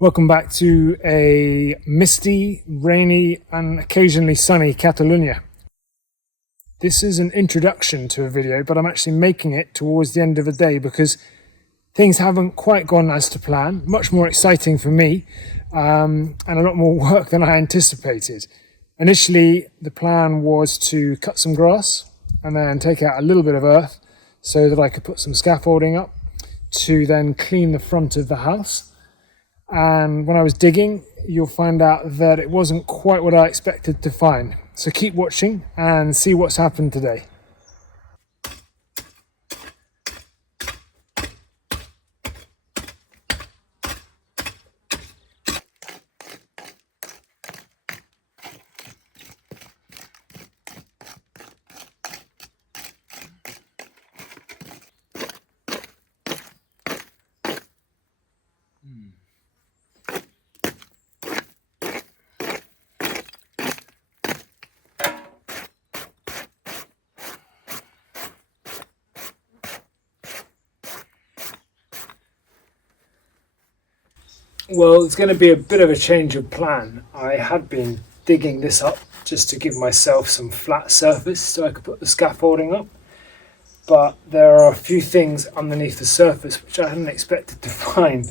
Welcome back to a misty, rainy and occasionally sunny Catalonia. This is an introduction to a video, but I'm actually making it towards the end of the day because things haven't quite gone as to plan. Much more exciting for me and a lot more work than I anticipated. Initially, the plan was to cut some grass and then take out a little bit of earth so that I could put some scaffolding up to then clean the front of the house. And when I was digging, you'll find out that it wasn't quite what I expected to find. So keep watching and see what's happened today. Well, it's going to be a bit of a change of plan. I had been digging this up just to give myself some flat surface so I could put the scaffolding up. But there are a few things underneath the surface which I hadn't expected to find,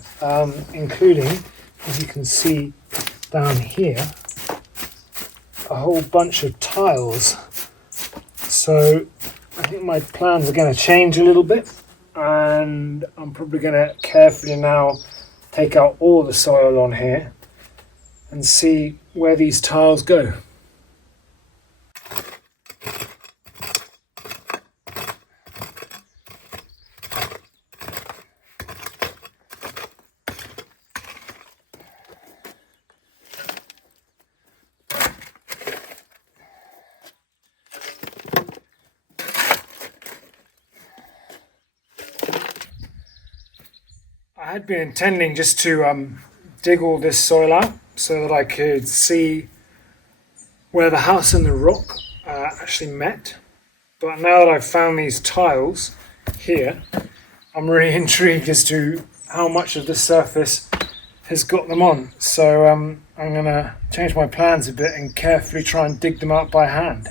including, as you can see down here, a whole bunch of tiles. So I think my plans are going to change a little bit, and I'm probably going to carefully now take out all the soil on here and see where these tiles go. I had been intending just to dig all this soil out so that I could see where the house and the rock actually met. But now that I've found these tiles here, I'm really intrigued as to how much of the surface has got them on. So I'm going to change my plans a bit and carefully try and dig them out by hand.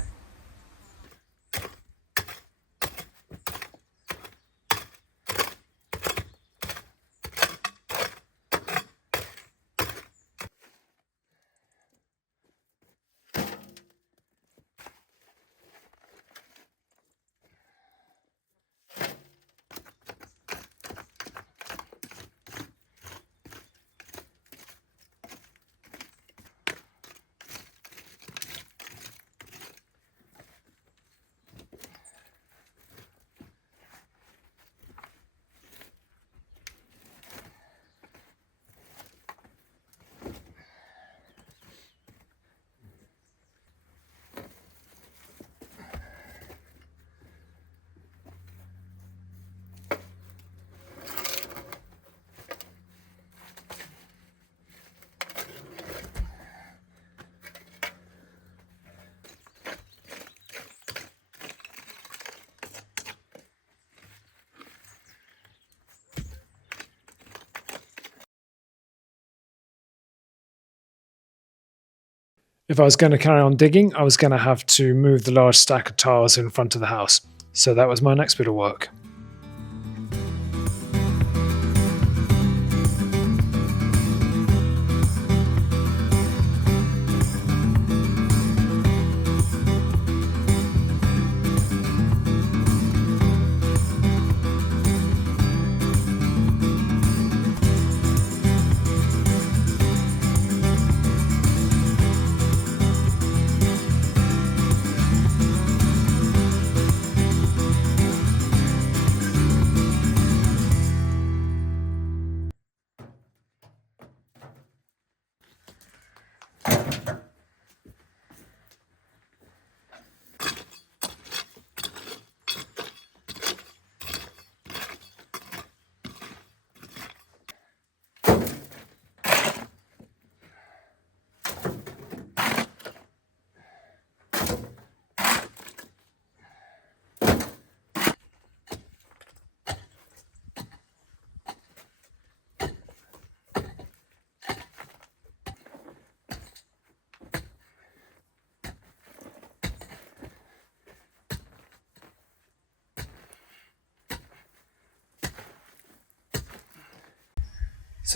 If I was going to carry on digging, I was going to have to move the large stack of tiles in front of the house. So that was my next bit of work.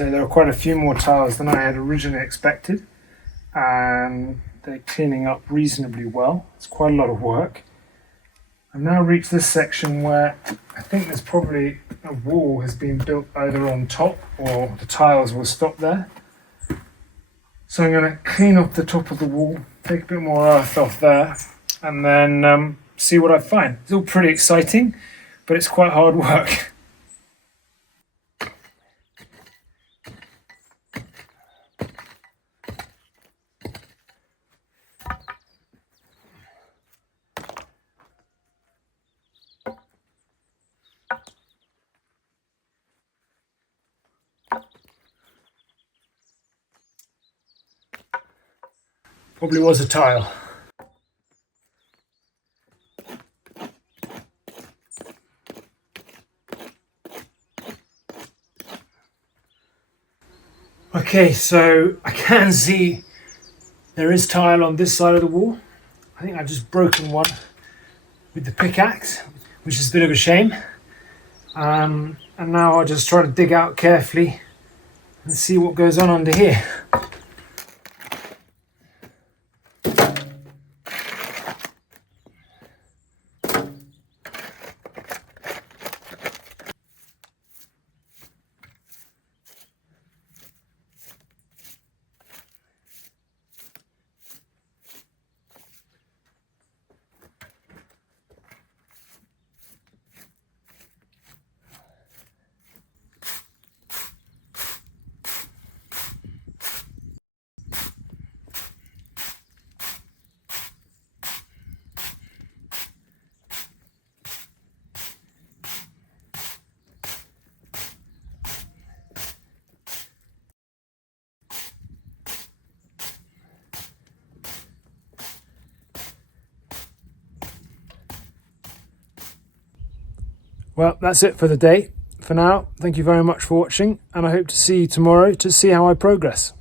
So there are quite a few more tiles than I had originally expected, and they're cleaning up reasonably well. It's quite a lot of work. I've now reached this section where I think there's probably a wall has been built either on top or the tiles will stop there. So I'm going to clean up the top of the wall, take a bit more earth off there, and then see what I find. It's all pretty exciting, but it's quite hard work. Probably was a tile. Okay, so I can see there is tile on this side of the wall. I think I've just broken one with the pickaxe, which is a bit of a shame. And now I'll just try to dig out carefully and see what goes on under here. Well, that's it for the day. For now, thank you very much for watching, and I hope to see you tomorrow to see how I progress.